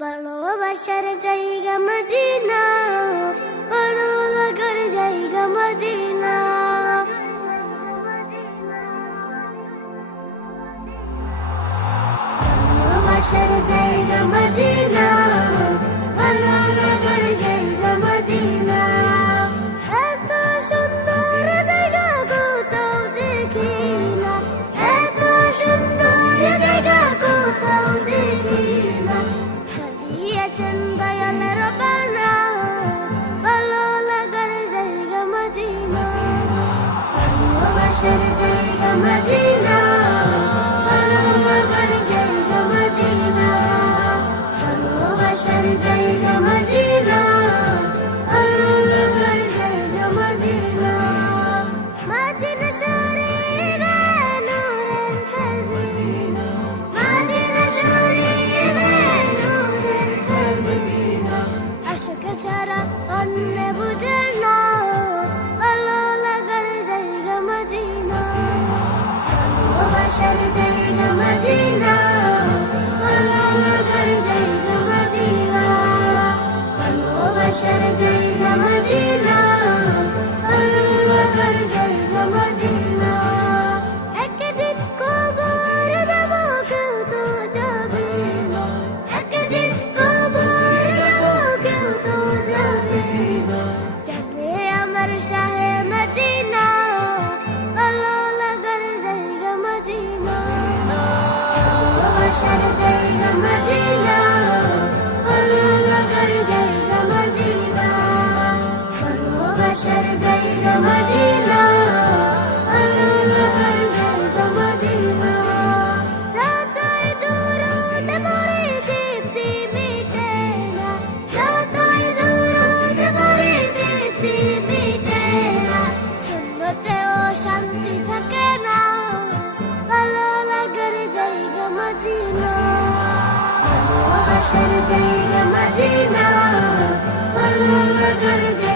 ভালোবাসার জায়গা মদিনা, ভালো লাগার জায়গা মদিনা। ভালোবাসার জায়গা মদিনা, ভালো লাগার জায়গা মদিনা। এত সুন্দর জায়গা কোথাও দেখি না, এত সুন্দর জায়গা কোথাও দেখি না। সাজিয়েছেন দয়াল রব্বানা, ভালো লাগার জায়গা মদিনা। ভালোবাসার জায়গা মদিনা, ভালো লাগার জায়গা মদিনা। ভালোবাসার জায়গা মদিনা, ভালো লাগার জায়গা মদিনা। মদিনা শরীফে নূরের খাজিনা, মদিনা শরীফে নূরের খাজিনা। আশিক ছাড়া অন্য বুঝে না, ভালো লাগার জায়গা মদিনা। ভালোবাসার জায়গা মদিনা, ভালো লাগার জায়গা মদিনা। ভালোবাসার জায়গা মদিনা, ভালো লাগার জায়গা মদিনা। একদিন কবর যাব কেউ তো যাবে না, একদিন কবর যাব কেউ তো যাবে না। যাবে আমার শাহে মদিনা, ভালো লাগার জায়গা মদিনা। ভালোবাসার জায়গা মদিনা, ভালো লাগার জায়গা মদিনা। ভালোবাসার জায়গা মদিনা, ভালো লাগার জায়গা মদিনা। যতই দূরত পড়ি তৃপ্তি মিটে না, যতই দূরত পড়ি তৃপ্তি মিটে না। সুন্নতেও শান্তি থাকে না, ভালো লাগার জায়গা মদিনা। ভালোবাসার জায়গা মদিনা, ভালো লাগার জায়গা